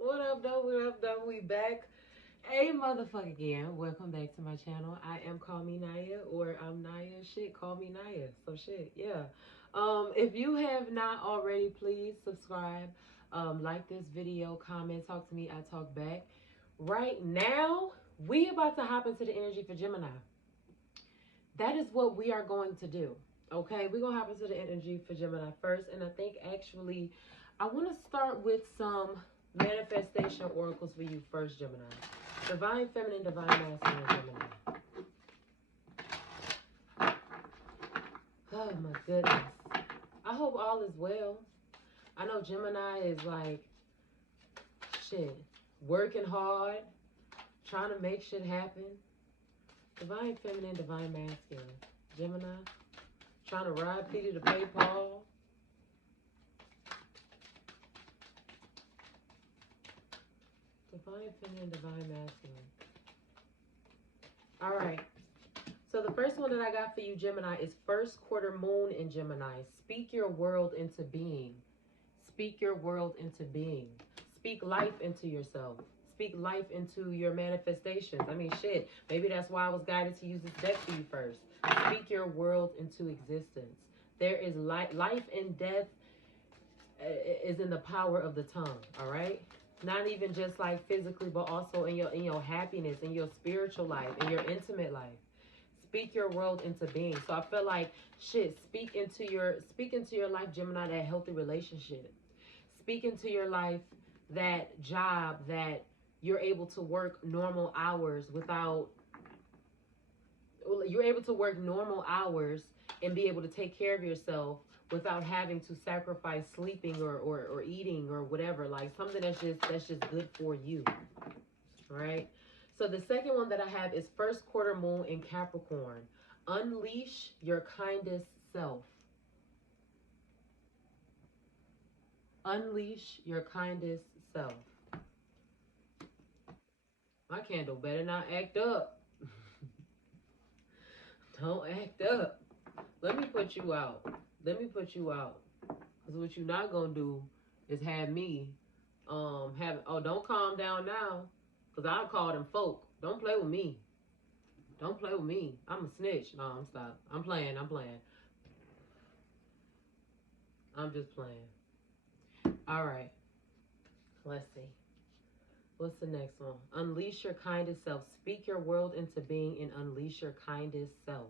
What up, though? What up, though? We back. Hey, motherfucker again. Welcome back to my channel. I am Call Me Naya, or I'm Naya. Shit, call me Naya. So shit, yeah. If you have not already, please subscribe. Like this video, comment, talk to me. I talk back. Right now, we about to hop into the energy for Gemini. That is what we are going to do. Okay, we're gonna hop into the energy for Gemini first, and I think actually I want to start with some manifestation oracles for you first, Gemini. Divine feminine, divine masculine, Gemini. Oh my goodness. I hope all is well. I know Gemini is like, shit, working hard, trying to make shit happen. Divine feminine, divine masculine, Gemini. Trying to ride Peter to pay Paul. Divine feminine, divine masculine. All right. So the first one that I got for you, Gemini, is first quarter moon in Gemini. Speak your world into being. Speak your world into being. Speak life into yourself. Speak life into your manifestations. I mean, shit. Maybe that's why I was guided to use this deck for you first. Speak your world into existence. There is life and death is in the power of the tongue. All right. Not even just like physically, but also in your happiness, in your spiritual life, in your intimate life. Speak your world into being. So I feel like shit. Speak into your life, Gemini. That healthy relationship. Speak into your life that job that you're able to work normal hours without. You're able to work normal hours and be able to take care of yourself without having to sacrifice sleeping or eating or whatever. Like something that's just good for you. Right? So the second one that I have is first quarter moon in Capricorn. Unleash your kindest self. Unleash your kindest self. My candle better not act up. Don't act up. Let me put you out. Let me put you out. Because what you're not going to do is have me don't calm down now. Because I'll call them folk. Don't play with me. Don't play with me. I'm a snitch. No, I'm stop. I'm playing. I'm just playing. All right. Let's see. What's the next one? Unleash your kindest self. Speak your world into being and unleash your kindest self.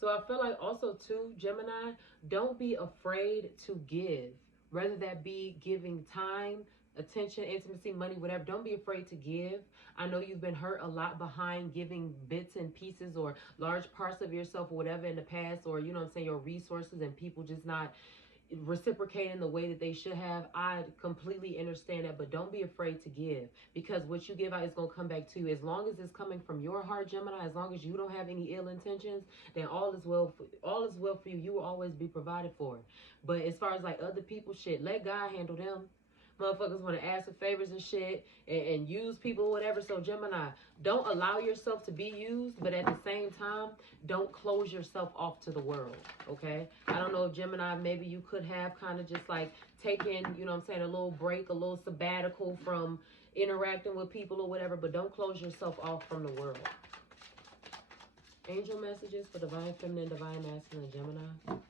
So I feel like also too, Gemini, don't be afraid to give. Whether that be giving time, attention, intimacy, money, whatever. Don't be afraid to give. I know you've been hurt a lot behind giving bits and pieces or large parts of yourself or whatever in the past, or, you know what I'm saying, your resources and people just not reciprocating the way that they should have. I completely understand that, but don't be afraid to give, because what you give out is going to come back to you. As long as it's coming from your heart, Gemini, as long as you don't have any ill intentions, then all is well for you. You will always be provided for. But as far as like other people, shit, let God handle them. Motherfuckers want to ask for favors and shit and use people or whatever. So Gemini, don't allow yourself to be used, but at the same time, don't close yourself off to the world, okay? I don't know if Gemini, maybe you could have kind of just like taken, you know what I'm saying, a little break, a little sabbatical from interacting with people or whatever, but don't close yourself off from the world. Angel messages for divine feminine, divine masculine, Gemini.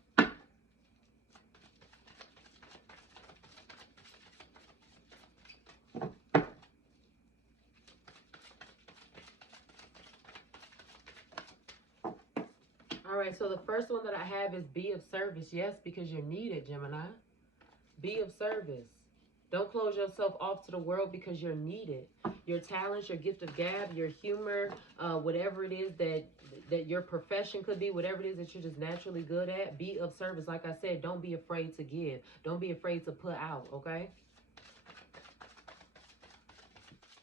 All right, so the first one that I have is be of service. Yes, because you're needed, Gemini. Be of service. Don't close yourself off to the world because you're needed. Your talents, your gift of gab, your humor, whatever it is that your profession could be, whatever it is that you're just naturally good at, be of service. Like I said, don't be afraid to give. Don't be afraid to put out, okay?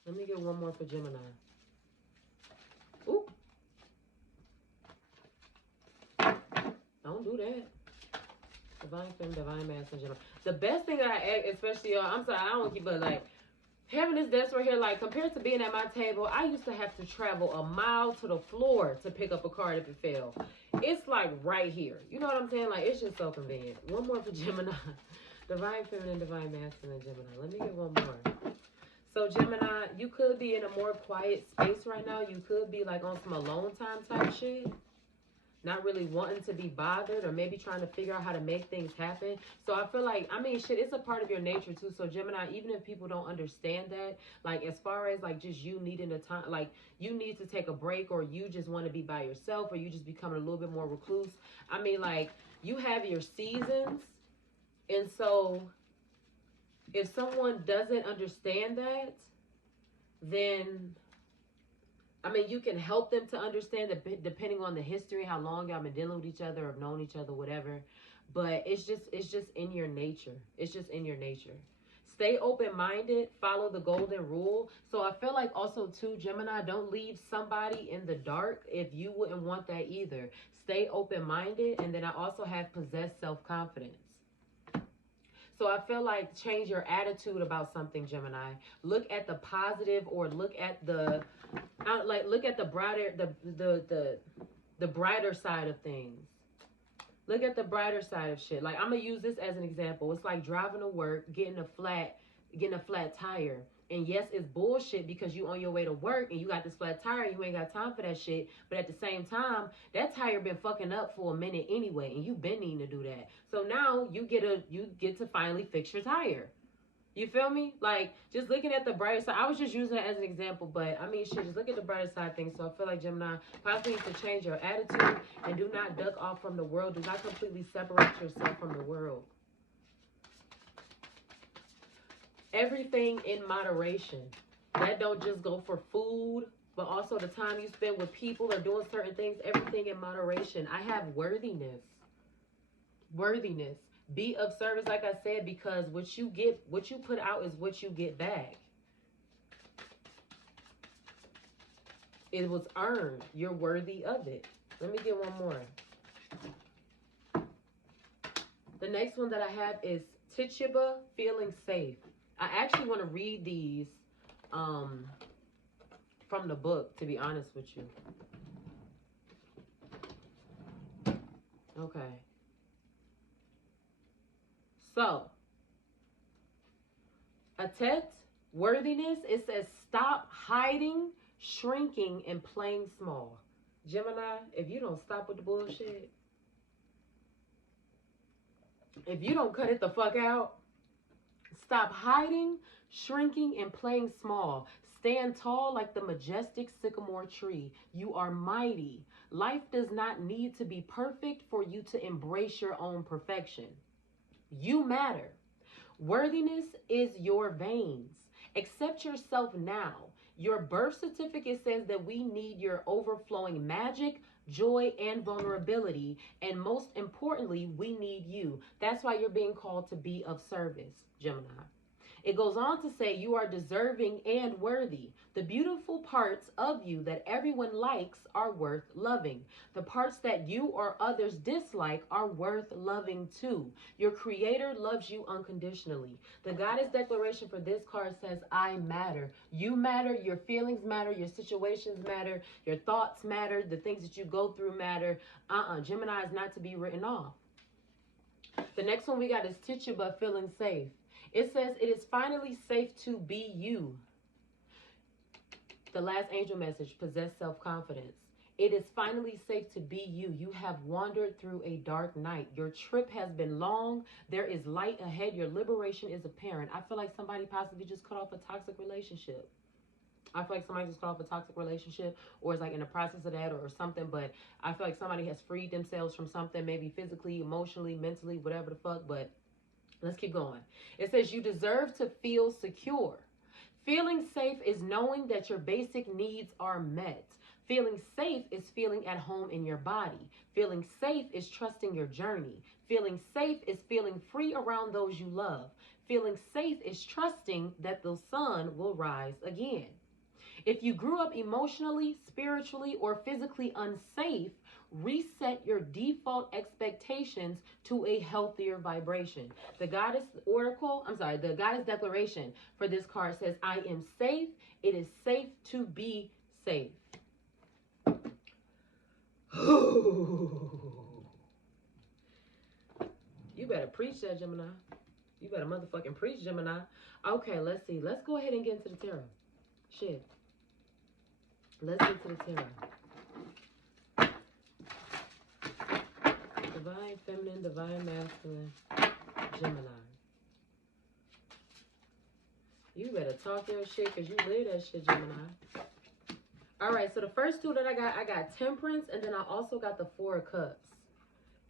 Let me get one more for Gemini. Ooh. Don't do that. Divine femme, divine masculine. The best thing that I, especially y'all, I'm sorry, I don't keep, but like, having this desk right here, like, compared to being at my table, I used to have to travel a mile to the floor to pick up a card if it fell. It's like right here. You know what I'm saying? Like, it's just so convenient. One more for Gemini. Divine feminine, divine masculine, Gemini. Let me get one more. So Gemini, you could be in a more quiet space right now. You could be like on some alone time type shit. Not really wanting to be bothered, or maybe trying to figure out how to make things happen. So I feel like, I mean, shit, it's a part of your nature too. So Gemini, even if people don't understand that, like as far as like just you needing a time, like you need to take a break, or you just want to be by yourself, or you just becoming a little bit more recluse. I mean, like you have your seasons. And so if someone doesn't understand that, then I mean, you can help them to understand that depending on the history, how long y'all been dealing with each other or known each other, whatever. But it's just in your nature. It's just in your nature. Stay open-minded. Follow the golden rule. So I feel like also too, Gemini, don't leave somebody in the dark if you wouldn't want that either. Stay open-minded. And then I also have possess self-confidence. So I feel like change your attitude about something, Gemini. Look at the positive, or look at the brighter the brighter side of things. Look at the brighter side of shit. Like I'm gonna use this as an example. It's like driving to work, getting a flat tire. And yes, it's bullshit because you on your way to work and you got this flat tire and you ain't got time for that shit. But at the same time, that tire been fucking up for a minute anyway, and you been needing to do that. So now you get to finally fix your tire. You feel me? Like, just looking at the brighter side. I was just using it as an example, but I mean, shit, just look at the brighter side of things. So I feel like, Gemini, possibly need to change your attitude and do not duck off from the world. Do not completely separate yourself from the world. Everything in moderation. That don't just go for food, but also the time you spend with people or doing certain things. Everything in moderation. I have worthiness. Worthiness. Be of service, like I said, because what you put out is what you get back. It was earned. You're worthy of it. Let me get one more. The next one that I have is Tituba, feeling safe. I actually want to read these from the book, to be honest with you. Okay. So, Atet, worthiness, it says stop hiding, shrinking, and playing small. Gemini, if you don't stop with the bullshit, if you don't cut it the fuck out, stop hiding, shrinking, and playing small. Stand tall like the majestic sycamore tree. You are mighty. Life does not need to be perfect for you to embrace your own perfection. You matter. Worthiness is your veins. Accept yourself now. Your birth certificate says that we need your overflowing magic, joy, and vulnerability. And most importantly, we need you. That's why you're being called to be of service, Gemini. It goes on to say you are deserving and worthy. The beautiful parts of you that everyone likes are worth loving. The parts that you or others dislike are worth loving too. Your creator loves you unconditionally. The goddess declaration for this card says, I matter. You matter. Your feelings matter. Your situations matter. Your thoughts matter. The things that you go through matter. Gemini is not to be written off. The next one we got is Tituba, feeling safe. It says, it is finally safe to be you. The last angel message, possess self-confidence. It is finally safe to be you. You have wandered through a dark night. Your trip has been long. There is light ahead. Your liberation is apparent. I feel like somebody possibly just cut off a toxic relationship. I feel like somebody just cut off a toxic relationship, or is like in the process of that, or something. But I feel like somebody has freed themselves from something, maybe physically, emotionally, mentally, whatever the fuck. But let's keep going. It says you deserve to feel secure. Feeling safe is knowing that your basic needs are met. Feeling safe is feeling at home in your body. Feeling safe is trusting your journey. Feeling safe is feeling free around those you love. Feeling safe is trusting that the sun will rise again. If you grew up emotionally, spiritually, or physically unsafe, reset your default expectations to a healthier vibration. The goddess declaration for this card says, I am safe. It is safe to be safe. You better preach that, Gemini. You better motherfucking preach, Gemini. Okay, let's see. Let's go ahead and get into the tarot. Shit. Let's get to the tarot. Divine feminine, divine masculine, Gemini. You better talk your shit because you live that shit, Gemini. All right, so the first two that I got Temperance, and then I also got the Four of Cups.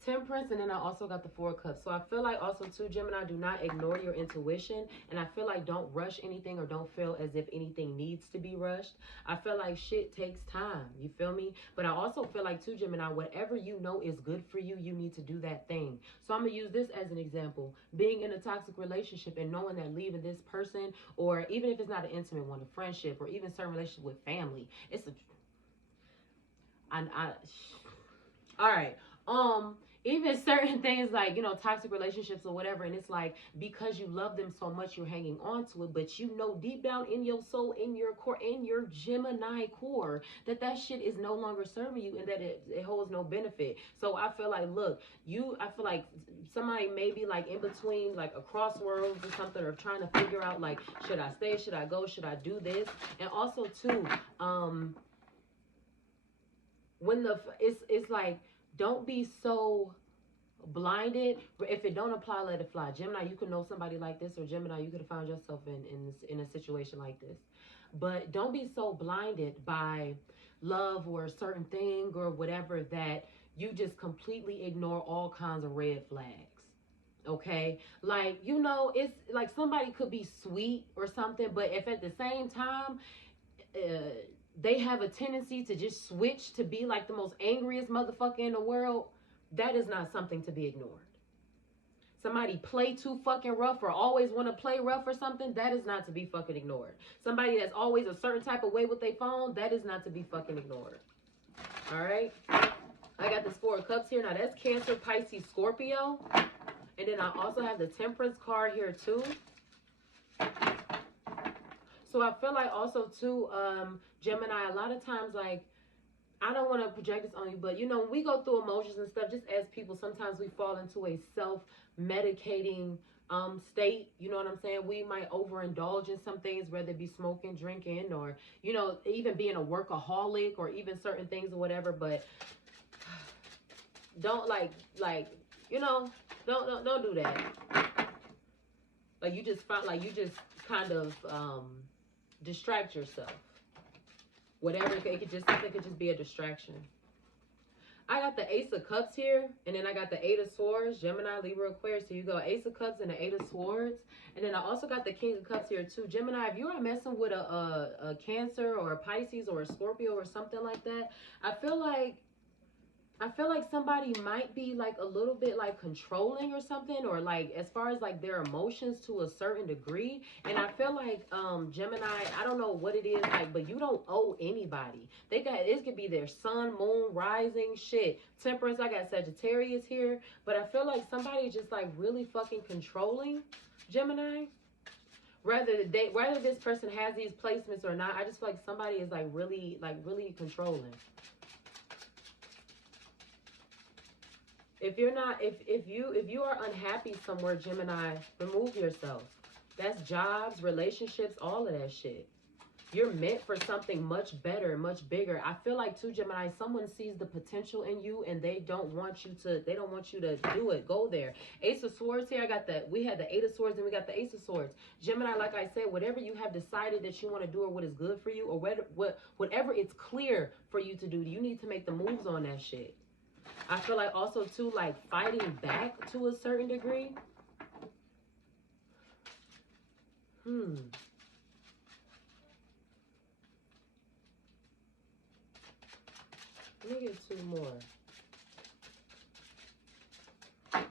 Temperance, and then I also got the Four of Cups. So I feel like also too, Gemini, do not ignore your intuition, and I feel like don't rush anything or don't feel as if anything needs to be rushed. I feel like shit takes time, you feel me? But I also feel like too, Gemini, whatever you know is good for you, you need to do that thing. So I'm gonna use this as an example. Being in a toxic relationship and knowing that leaving this person, or even if it's not an intimate one, a friendship, or even certain relationship with family, it's a all right. Even certain things like, you know, toxic relationships or whatever, and it's like because you love them so much, you're hanging on to it, but you know deep down in your soul, in your core, in your Gemini core, that shit is no longer serving you and that it holds no benefit. So I feel like, look, I feel like somebody may be like in between, like a crossroads or something, or trying to figure out like, should I stay, should I go, should I do this? And also too, when it's like, don't be so blinded. If it don't apply, let it fly. Gemini, you could know somebody like this, or Gemini, you could have found yourself in a situation like this. But don't be so blinded by love or a certain thing or whatever that you just completely ignore all kinds of red flags. Okay, like, you know, it's like somebody could be sweet or something, but if at the same time they have a tendency to just switch to be like the most angriest motherfucker in the world, that is not something to be ignored. Somebody play too fucking rough or always want to play rough or something, that is not to be fucking ignored. Somebody that's always a certain type of way with their phone, that is not to be fucking ignored. All right, I got this Four of Cups here. Now that's Cancer, Pisces, Scorpio, and then I also have the Temperance card here too. So I feel like also too, Gemini, a lot of times, like, I don't want to project this on you, but you know, when we go through emotions and stuff, just as people, sometimes we fall into a self-medicating state. You know what I'm saying? We might overindulge in some things, whether it be smoking, drinking, or, you know, even being a workaholic, or even certain things or whatever. But don't like you know, don't do that. Like you just kind of distract yourself. Whatever, something could just be a distraction. I got the Ace of Cups here, and then I got the Eight of Swords, Gemini, Libra, Aquarius. So you go Ace of Cups and the Eight of Swords, and then I also got the King of Cups here too. Gemini, if you are messing with a Cancer or a Pisces or a Scorpio or something like that, I feel like somebody might be like a little bit like controlling or something, or like as far as like their emotions to a certain degree. And I feel like Gemini, I don't know what it is like, but you don't owe anybody. It could be their sun, moon, rising, shit. Temperance, I got Sagittarius here, but I feel like somebody just like really fucking controlling, Gemini. Whether this person has these placements or not, I just feel like somebody is like really controlling. If you are unhappy somewhere, Gemini, remove yourself. That's jobs, relationships, all of that shit. You're meant for something much better, much bigger. I feel like too, Gemini, someone sees the potential in you and they don't want you to do it. Go there. Ace of Swords here. We had the Eight of Swords and we got the Ace of Swords. Gemini, like I said, whatever you have decided that you want to do or what is good for you, or whatever it's clear for you to do, you need to make the moves on that shit. I feel like also too, like fighting back to a certain degree. Let me get two more. I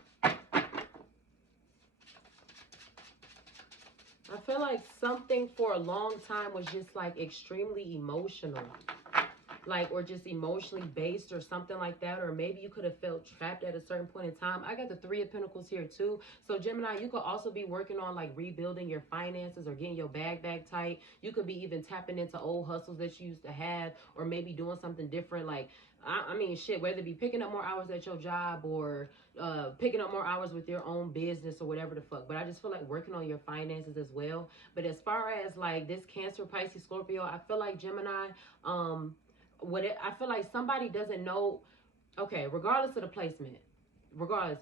feel like something for a long time was just like extremely emotional. like, or just emotionally based or something like that, or maybe you could have felt trapped at a certain point in time. I got the Three of Pentacles here too. So Gemini, you could also be working on like rebuilding your finances or getting your bag tight. You could be even tapping into old hustles that you used to have, or maybe doing something different. Like, I mean, shit, whether it be picking up more hours at your job or picking up more hours with your own business or whatever the fuck. But I just feel like working on your finances as well. But as far as like this Cancer, Pisces, Scorpio, I feel like Gemini, I feel like somebody doesn't know. Okay, regardless of the placement, regardless,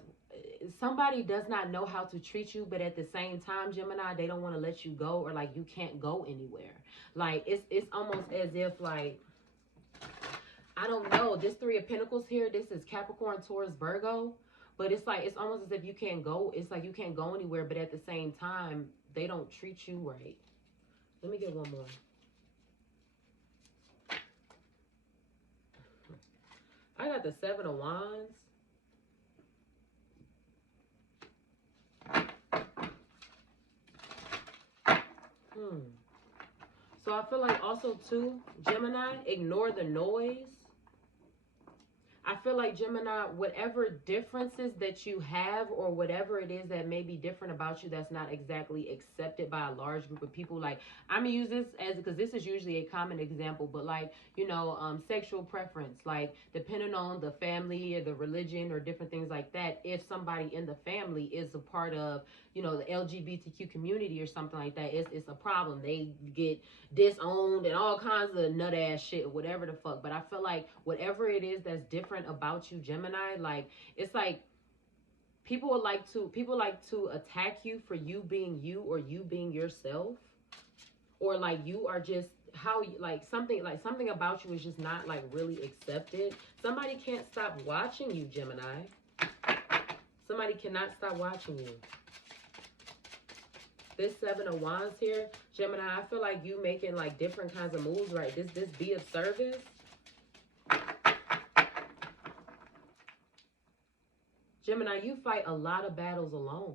somebody does not know how to treat you, but at the same time, Gemini, they don't want to let you go, or like you can't go anywhere. Like it's almost as if like, I don't know, this Three of Pentacles here, this is Capricorn, Taurus, Virgo, but it's like, it's almost as if you can't go. It's like you can't go anywhere, but at the same time, they don't treat you right. Let me get one more. I got the Seven of Wands. So I feel like also too, Gemini, ignore the noise. I feel like Gemini, whatever differences that you have or whatever it is that may be different about you that's not exactly accepted by a large group of people. Like, I'm going to use this as, because this is usually a common example, but like, you know, sexual preference, like depending on the family or the religion or different things like that. If somebody in the family is a part of, you know, the LGBTQ community or something like that, it's a problem. They get disowned and all kinds of nut ass shit or whatever the fuck. But I feel like whatever it is that's different about you, Gemini, like, it's like people like to attack you for you being you, or you being yourself, or like you are just how, like something about you is just not like really accepted. Somebody can't stop watching you, Gemini. Somebody cannot stop watching you. This Seven of Wands here, Gemini, I feel like you making like different kinds of moves, right? This be of service. Gemini, you fight a lot of battles alone.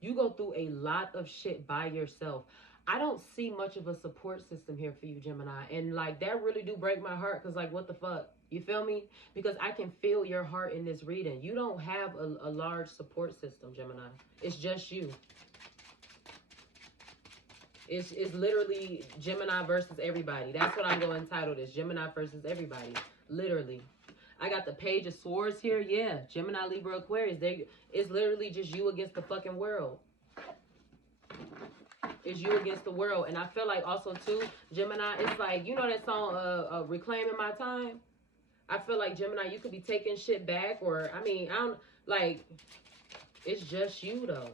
You go through a lot of shit by yourself. I don't see much of a support system here for you, Gemini. And like, that really do break my heart, because like, what the fuck? You feel me? Because I can feel your heart in this reading. You don't have a large support system, Gemini. It's just you. It's literally Gemini versus everybody. That's what I'm going to entitle this. Gemini versus everybody. Literally. I got the Page of Swords here. Yeah. Gemini, Libra, Aquarius. It's literally just you against the fucking world. It's you against the world. And I feel like also too, Gemini, it's like, you know that song, Reclaiming My Time? I feel like, Gemini, you could be taking shit back, or, I mean, I don't, like, it's just you though.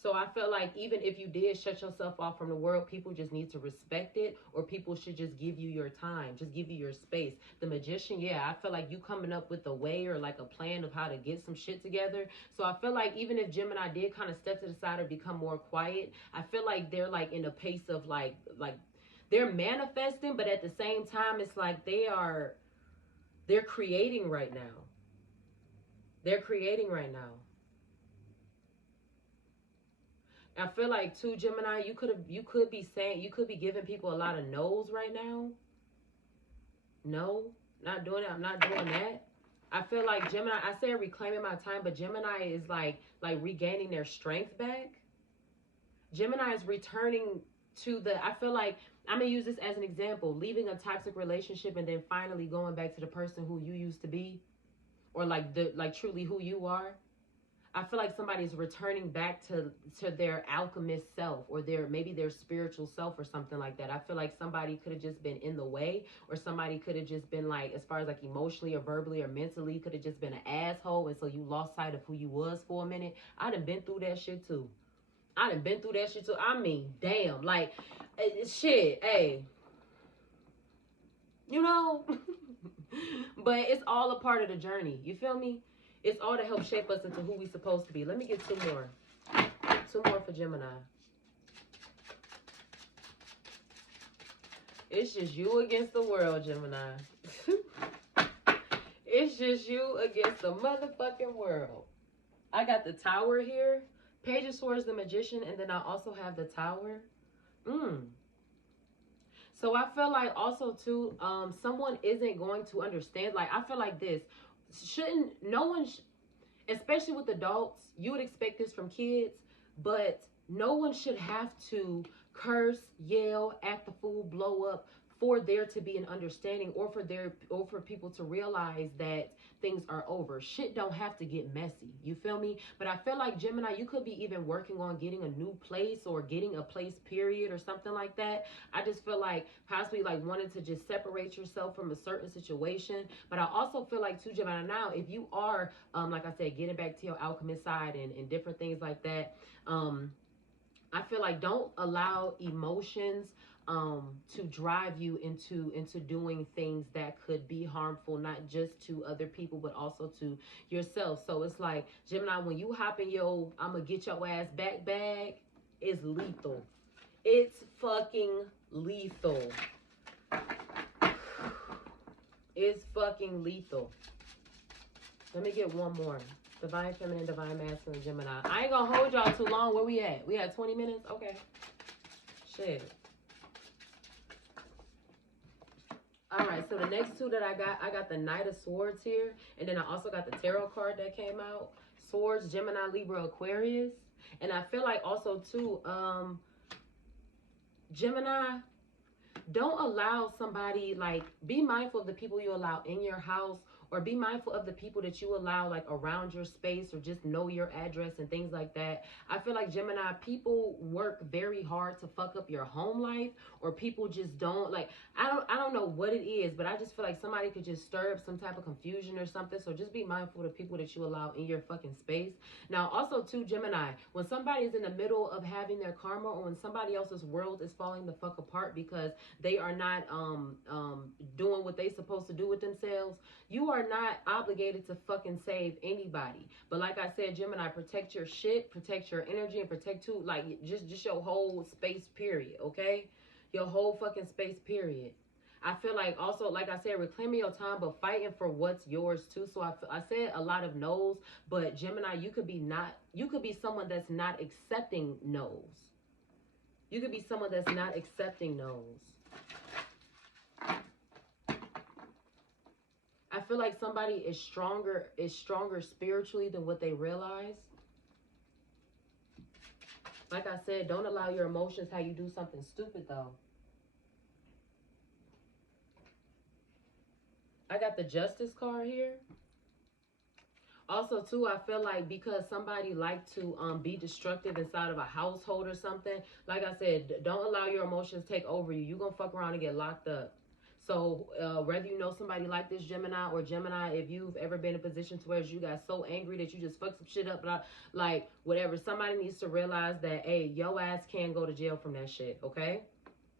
So I feel like even if you did shut yourself off from the world, people just need to respect it, or people should just give you your time, just give you your space. The Magician, yeah, I feel like you coming up with a way or like a plan of how to get some shit together. So I feel like even if Gemini did kind of step to the side or become more quiet, I feel like they're like in a pace of like they're manifesting, but at the same time, it's like they're creating right now. They're creating right now. I feel like too, Gemini, you could be giving people a lot of no's right now. No, not doing it. I'm not doing that. I feel like Gemini, I said reclaiming my time, but Gemini is like regaining their strength back. Gemini is returning to I feel like, I'm going to use this as an example, leaving a toxic relationship and then finally going back to the person who you used to be, or like truly who you are. I feel like somebody's returning back to their alchemist self, or maybe their spiritual self or something like that. I feel like somebody could have just been in the way, or somebody could have just been like, as far as like emotionally or verbally or mentally, could have just been an asshole, and so you lost sight of who you was for a minute. I done been through that shit too. I mean, damn, like, shit, hey. You know? But it's all a part of the journey. You feel me? It's all to help shape us into who we supposed to be. Let me get two more. Two more for Gemini. It's just you against the world, Gemini. It's just you against the motherfucking world. I got the Tower here. Page of Swords, the Magician, and then I also have the Tower. So I feel like also too, someone isn't going to understand. Like, I feel like this shouldn't, no one, especially with adults, you would expect this from kids, but no one should have to curse, yell, act the fool, blow up for there to be an understanding, or for people to realize that things are over. Shit don't have to get messy. You feel me? But I feel like Gemini, you could be even working on getting a new place or getting a place period or something like that. I just feel like possibly like wanting to just separate yourself from a certain situation. But I also feel like too, Gemini, now if you are like I said, getting back to your alchemist side and different things like that, I feel like don't allow emotions to drive you into doing things that could be harmful, not just to other people but also to yourself. So it's like, Gemini, when you hop in your I'ma get your ass back bag, it's lethal. It's fucking lethal. It's fucking lethal. Let me get one more. Divine Feminine, Divine Masculine, Gemini. I ain't gonna hold y'all too long. Where we at? We at 20 minutes? Okay. Shit. Alright, so the next two that I got the Knight of Swords here. And then I also got the Tarot card that came out. Swords, Gemini, Libra, Aquarius. And I feel like also too, Gemini, don't allow somebody, like, be mindful of the people you allow in your house, or be mindful of the people that you allow like around your space, or just know your address and things like that. I feel like, Gemini, people work very hard to fuck up your home life, or people just don't, like, I don't know what it is, but I just feel like somebody could just stir up some type of confusion or something. So just be mindful of the people that you allow in your fucking space. Now also too, Gemini, when somebody is in the middle of having their karma, or when somebody else's world is falling the fuck apart because they are not doing what they supposed to do with themselves, you are not obligated to fucking save anybody. But like I said, Gemini, protect your shit, protect your energy, and protect too, like, just your whole space period, okay? Your whole fucking space period. I feel like also, like I said, reclaiming your time, but fighting for what's yours too. So I said a lot of no's, but Gemini, you could be someone that's not accepting no's. You could be someone that's not accepting no's. I feel like somebody is stronger spiritually than what they realize. Like I said, don't allow your emotions how you do something stupid though. I got the Justice card here. Also too, I feel like because somebody like to be destructive inside of a household or something, like I said, don't allow your emotions take over you. You're gonna fuck around and get locked up. So whether you know somebody like this, Gemini, or Gemini, if you've ever been in a position to where you got so angry that you just fucked some shit up, like whatever, somebody needs to realize that, hey, your ass can go to jail from that shit, okay?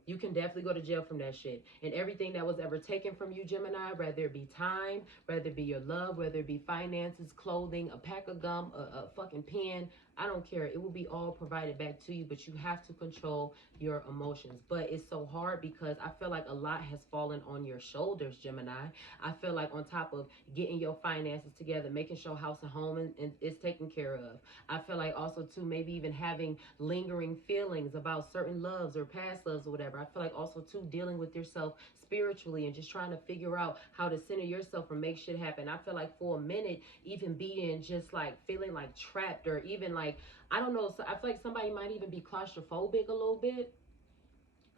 You can definitely go to jail from that shit. And everything that was ever taken from you, Gemini, whether it be time, whether it be your love, whether it be finances, clothing, a pack of gum, a fucking pen, I don't care. It will be all provided back to you, but you have to control your emotions. But it's so hard because I feel like a lot has fallen on your shoulders, Gemini. I feel like on top of getting your finances together, making sure house and home and is taken care of, I feel like also too, maybe even having lingering feelings about certain loves or past loves or whatever. I feel like also too, dealing with yourself spiritually and just trying to figure out how to center yourself and make shit happen. I feel like for a minute, even being just like feeling like trapped, or even like, I don't know, so I feel like somebody might even be claustrophobic a little bit.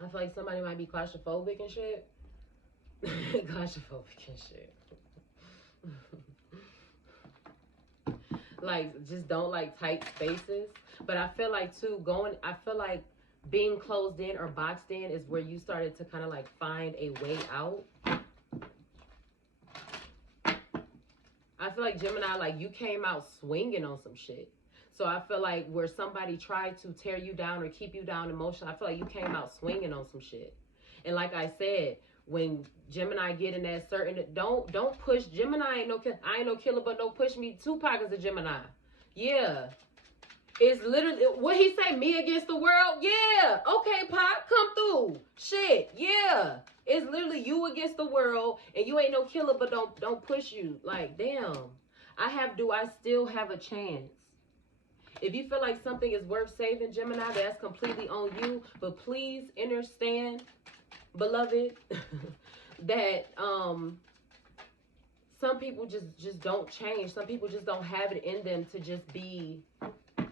I feel like somebody might be claustrophobic and shit. Claustrophobic and shit. Like, just don't like tight spaces. But I feel like too, I feel like being closed in or boxed in is where you started to kind of like find a way out. I feel like, Gemini, like you came out swinging on some shit. So I feel like where somebody tried to tear you down or keep you down emotionally, I feel like you came out swinging on some shit. And like I said, when Gemini get in that certain, don't push. Gemini I ain't no killer, but don't push me. Tupac is a Gemini. Yeah. It's literally, what he say, me against the world? Yeah. Okay, Pop, come through. Shit, yeah. It's literally you against the world, and you ain't no killer, but don't push you. Like, damn. Do I still have a chance? If you feel like something is worth saving, Gemini, that's completely on you. But please understand beloved, that some people just don't change. Some people just don't have it in them to just be,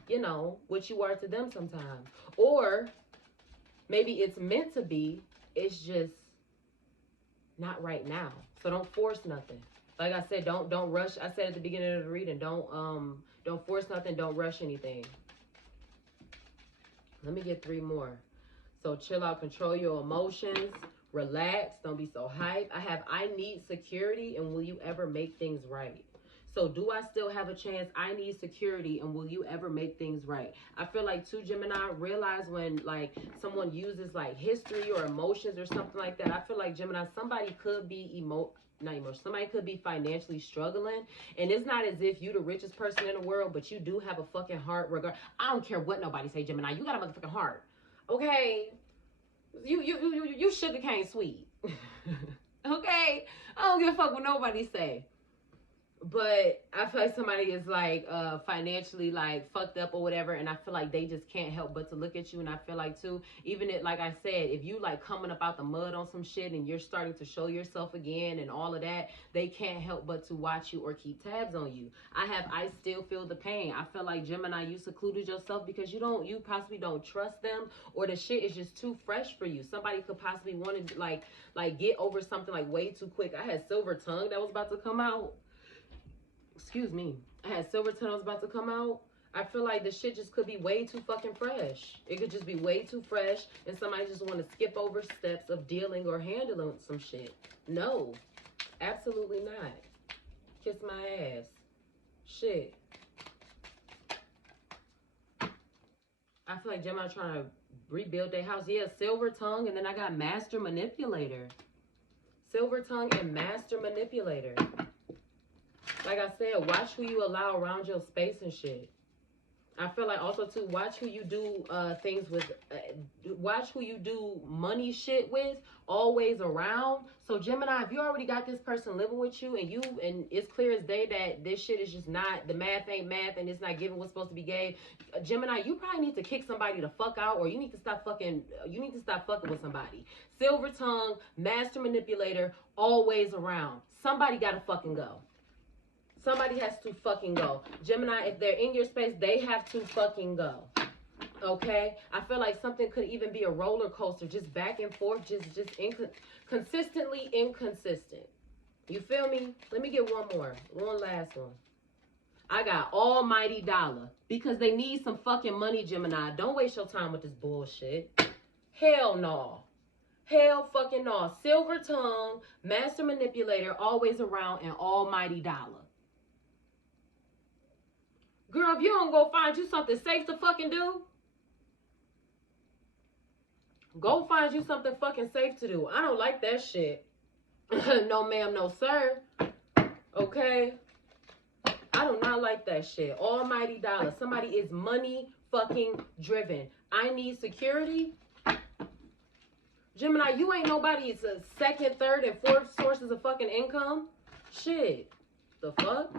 you know, what you are to them sometimes. Or maybe it's meant to be, it's just not right now. So don't force nothing. Like I said, don't rush. I said at the beginning of the reading, don't force nothing, don't rush anything. Let me get 3 more. So chill out, control your emotions, relax, don't be so hype. I have, I need security, and will you ever make things right? So do I still have a chance? I need security, and will you ever make things right? I feel like too, Gemini, realize when like someone uses like history or emotions or something like that. I feel like Gemini, somebody could be somebody could be financially struggling, and it's not as if you the richest person in the world, but you do have a fucking heart. I don't care what nobody say, Gemini, you got a motherfucking heart. Okay, you sugar cane sweet. Okay, I don't give a fuck what nobody say. But I feel like somebody is like financially like fucked up or whatever, and I feel like they just can't help but to look at you. And I feel like too, even if, like I said, if you like coming up out the mud on some shit and you're starting to show yourself again and all of that, they can't help but to watch you or keep tabs on you. I still feel the pain. I feel like, Gemini, you secluded yourself because you possibly don't trust them, or the shit is just too fresh for you. Somebody could possibly want to like get over something like way too quick. I had silver tongue that was about to come out. Excuse me. I had silver tongue was about to come out. I feel like the shit just could be way too fucking fresh. It could just be way too fresh, and somebody just want to skip over steps of dealing or handling some shit. No, absolutely not. Kiss my ass. Shit. I feel like Gemini trying to rebuild their house. Yeah, silver tongue, and then I got master manipulator. Silver tongue and master manipulator. Like I said, watch who you allow around your space and shit. I feel like also too, watch who you do things with, watch who you do money shit with, always around. So Gemini, if you already got this person living with you, and it's clear as day that this shit is just not, the math ain't math and it's not giving what's supposed to be gave, Gemini, you probably need to kick somebody the fuck out, or you need to stop fucking with somebody. Silver tongue, master manipulator, always around. Somebody gotta fucking go. Somebody has to fucking go. Gemini, if they're in your space, they have to fucking go. Okay? I feel like something could even be a roller coaster, just back and forth, consistently inconsistent. You feel me? Let me get one more. One last one. I got almighty dollar, because they need some fucking money, Gemini. Don't waste your time with this bullshit. Hell no. Hell fucking no. Silver tongue, master manipulator, always around, and almighty dollar. Girl, if you don't go find you something safe to fucking do, go find you something fucking safe to do. I don't like that shit. No ma'am, no sir. Okay? I do not like that shit. Almighty dollar. Somebody is money fucking driven. I need security. Gemini, you ain't nobody's second, third, and fourth sources of fucking income. Shit. The fuck?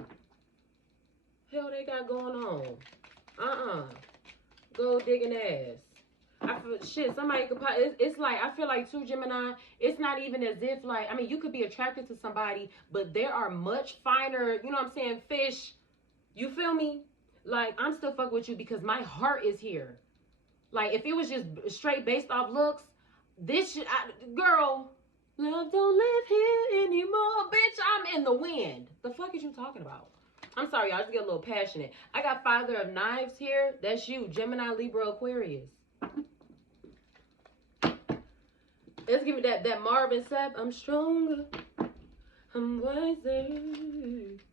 Hell they got going on? Go digging ass. I feel shit. Somebody could. It's like, I feel like too, Gemini. It's not even as if like, I mean, you could be attracted to somebody, but there are much finer, you know what I'm saying, fish. You feel me? Like, I'm still fucking with you because my heart is here. Like, if it was just straight based off looks, this shit, girl, love don't live here anymore, bitch. I'm in the wind. The fuck is you talking about? I'm sorry, y'all, just get a little passionate. I got Father of Knives here. That's you, Gemini, Libra, Aquarius. Let's give me that Marvin Sapp. I'm stronger. I'm wiser.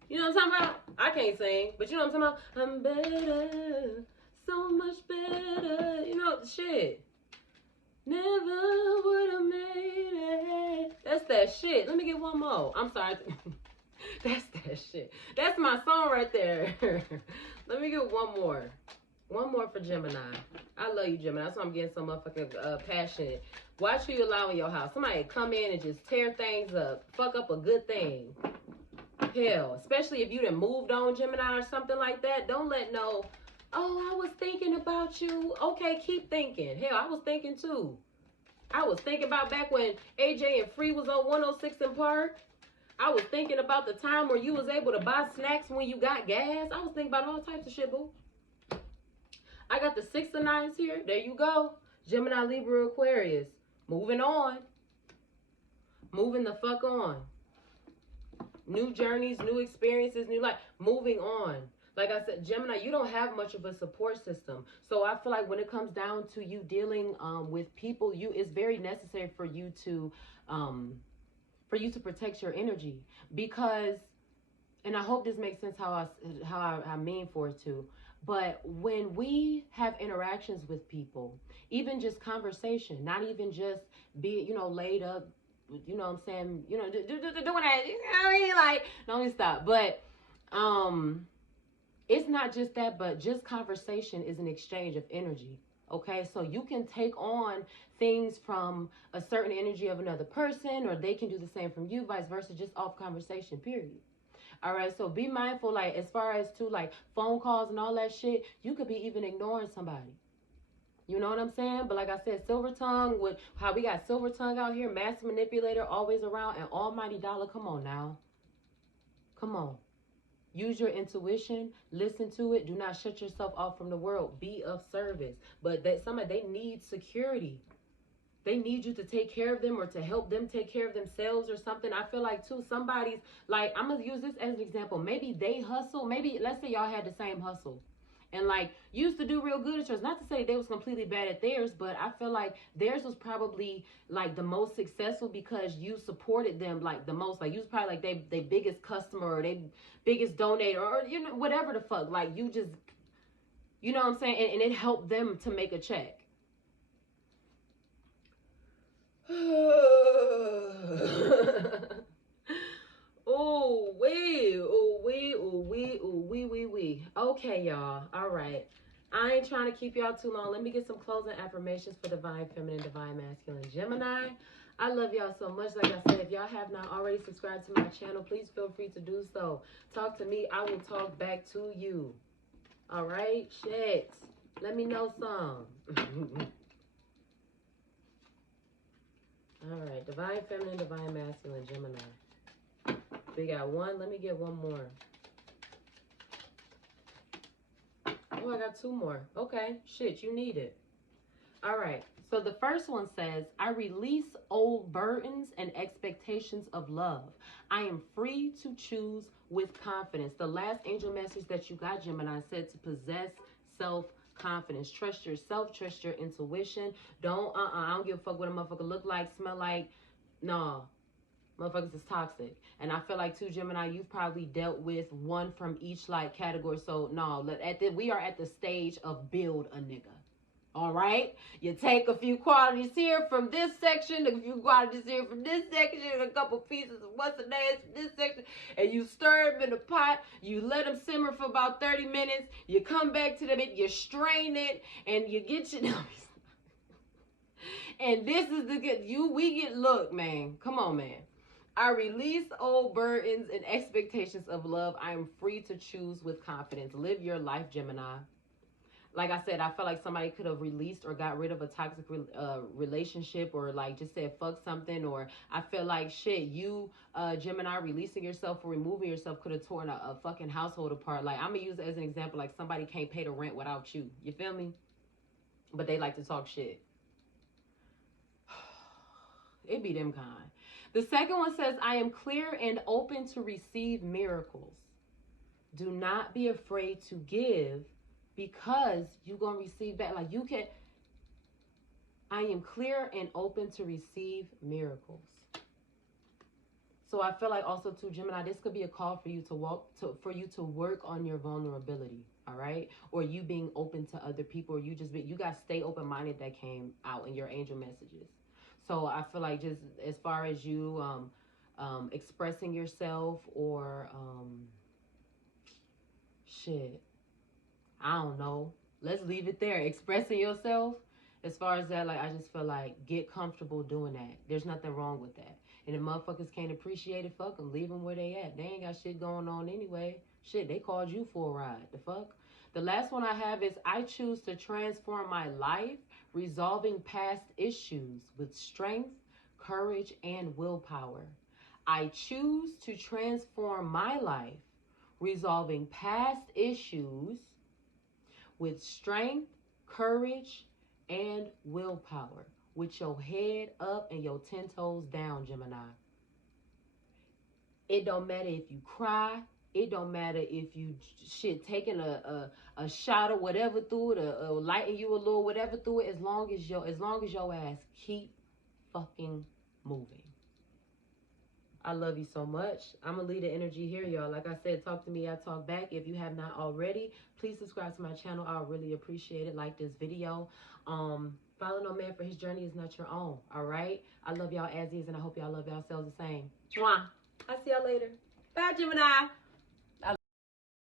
You know what I'm talking about? I can't sing, but you know what I'm talking about? I'm better. So much better. You know, shit. Never would have made it. That's that shit. Let me get one more. I'm sorry. That's that shit. That's my song right there. Let me get one more. One more for Gemini. I love you, Gemini. That's why I'm getting so motherfucking passionate. Watch who you allow in your house. Somebody come in and just tear things up. Fuck up a good thing. Hell, especially if you done moved on, Gemini, or something like that. Don't let no, oh, I was thinking about you. Okay, keep thinking. Hell, I was thinking too. I was thinking about back when AJ and Free was on 106 in Park. I was thinking about the time where you was able to buy snacks when you got gas. I was thinking about all types of shit, boo. I got the 6 of 9s here. There you go. Gemini, Libra, Aquarius. Moving on. Moving the fuck on. New journeys, new experiences, new life. Moving on. Like I said, Gemini, you don't have much of a support system. So I feel like when it comes down to you dealing with people, it's very necessary for you to protect your energy. Because, and I hope this makes sense how I mean for it to, but when we have interactions with people, even just conversation, not even just be, laid up, you know what I'm saying, doing that, you know what I mean? Like, don't even stop. But it's not just that, but just conversation is an exchange of energy. Okay, so you can take on things from a certain energy of another person, or they can do the same from you, vice versa, just off conversation, period. All right, so be mindful, like, as far as to, like, phone calls and all that shit, you could be even ignoring somebody. You know what I'm saying? But like I said, silver tongue, with how we got silver tongue out here, master manipulator, always around, and almighty dollar, come on now. Come on. Use your intuition, listen to it, do not shut yourself off from the world, be of service. But they need security. They need you to take care of them or to help them take care of themselves or something. I feel like, too, somebody's, like, I'm going to use this as an example. Maybe they hustle. Maybe, let's say y'all had the same hustle. And, like, used to do real good at yours. Not to say they was completely bad at theirs, but I feel like theirs was probably, like, the most successful because you supported them, like, the most. Like, you was probably, like, they biggest customer or they biggest donator or, whatever the fuck. Like, you just, you know what I'm saying? And it helped them to make a check. Oh, wee. Okay, y'all. All right. I ain't trying to keep y'all too long. Let me get some closing affirmations for Divine Feminine, Divine Masculine, Gemini. I love y'all so much. Like I said, if y'all have not already subscribed to my channel, please feel free to do so. Talk to me. I will talk back to you. All right? Shit. Let me know some. All right, Divine Feminine, Divine Masculine, Gemini. We got one. Let me get one more. Oh, I got two more. Okay, shit, you need it. All right, so the first one says, I release old burdens and expectations of love. I am free to choose with confidence. The last angel message that you got, Gemini, said to possess self-confidence. Trust yourself, trust your intuition. I don't give a fuck what a motherfucker look like, smell like. No, motherfuckers is toxic. And I feel like, too, Gemini, you've probably dealt with one from each, like, category. So, no, we are at the stage of build a nigga. All right? You take a few qualities here from this section, a few qualities here from this section, a couple pieces of what's the name from this section, and you stir them in a pot. You let them simmer for about 30 minutes. You come back to them, you strain it, and you get your... And this is the good... Look, man. Come on, man. I release old burdens and expectations of love. I am free to choose with confidence. Live your life, Gemini. Like I said, I feel like somebody could have released or got rid of a toxic relationship, or like just said fuck something. Or I feel like shit, you, Gemini, releasing yourself or removing yourself could have torn a fucking household apart. Like, I'm going to use it as an example. Like, somebody can't pay the rent without you. You feel me? But they like to talk shit. It be them kind. The second one says, I am clear and open to receive miracles. Do not be afraid to give, because you're going to receive back. Like, you can. I am clear and open to receive miracles. So I feel like also, too, Gemini, this could be a call for you to work on your vulnerability. All right. Or you being open to other people, or you got to stay open-minded. That came out in your angel messages. So I feel like, just as far as you expressing yourself, or shit, I don't know. Let's leave it there. Expressing yourself. As far as that, like, I just feel like, get comfortable doing that. There's nothing wrong with that. And if motherfuckers can't appreciate it, fuck them. Leave them where they at. They ain't got shit going on anyway. Shit, they called you for a ride. The fuck? The last one I have is, I choose to transform my life, resolving past issues with strength, courage, and willpower. I choose to transform my life, resolving past issues with strength, courage, and willpower. With your head up and your 10 toes down, Gemini. It don't matter if you cry. It don't matter if you taking a shot or whatever through it, or lighting you a little whatever through it. As long as your ass keep fucking moving. I love you so much. I'm going to leave the energy here, y'all. Like I said, talk to me, I talk back. If you have not already, please subscribe to my channel. I'll really appreciate it. Like this video. Follow no man, for his journey is not your own. All right? I love y'all as is, and I hope y'all love yourselves the same. Mwah. I'll see y'all later. Bye, Gemini.